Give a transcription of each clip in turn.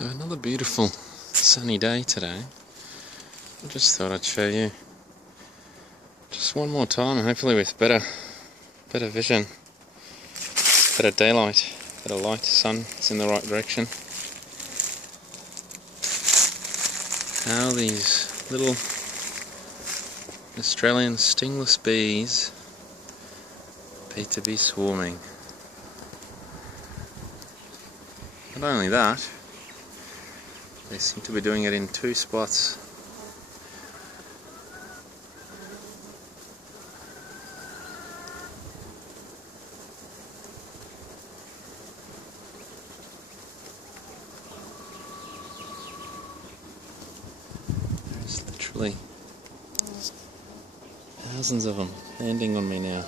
So another beautiful sunny day today. I just thought I'd show you just one more time, and hopefully with better vision, better daylight, better light, sun, it's in the right direction. How these little Australian stingless bees appear to be swarming. Not only that, they seem to be doing it in two spots. There's literally thousands of them landing on me now.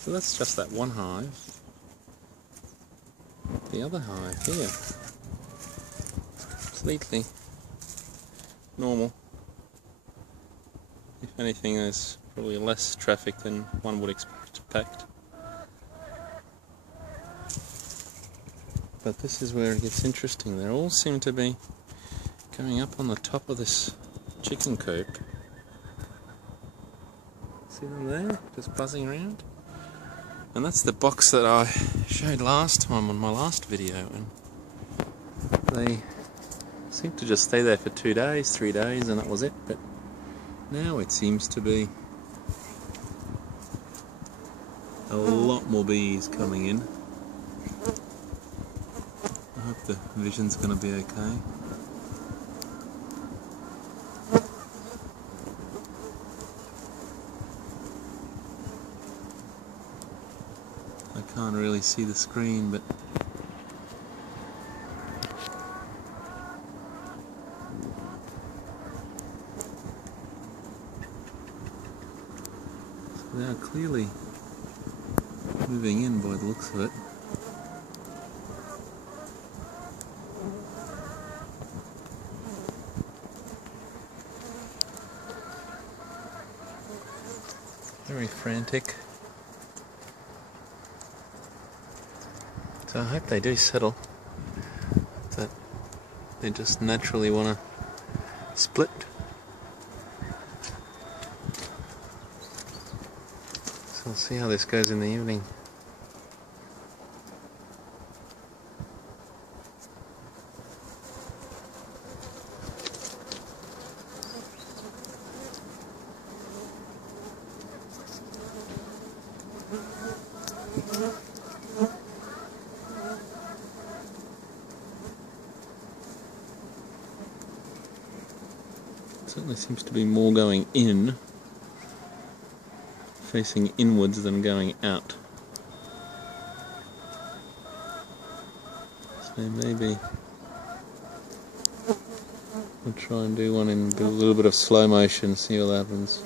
So that's just that one hive. The other hive here, completely normal. If anything, there's probably less traffic than one would expect. But this is where it gets interesting. They all seem to be going up on the top of this chicken coop. See them there, just buzzing around? And that's the box that I showed last time on my last video, and they seemed to just stay there for 2 days, 3 days, and that was it. But now it seems to be a lot more bees coming in. I hope the vision's going to be okay. I can't really see the screen, but they are clearly moving in by the looks of it. Very frantic. So I hope they do settle, that they just naturally want to split. So we'll see how this goes in the evening. Certainly seems to be more going in, facing inwards, than going out. So maybe I'll try and do one in a little bit of slow motion, see what happens.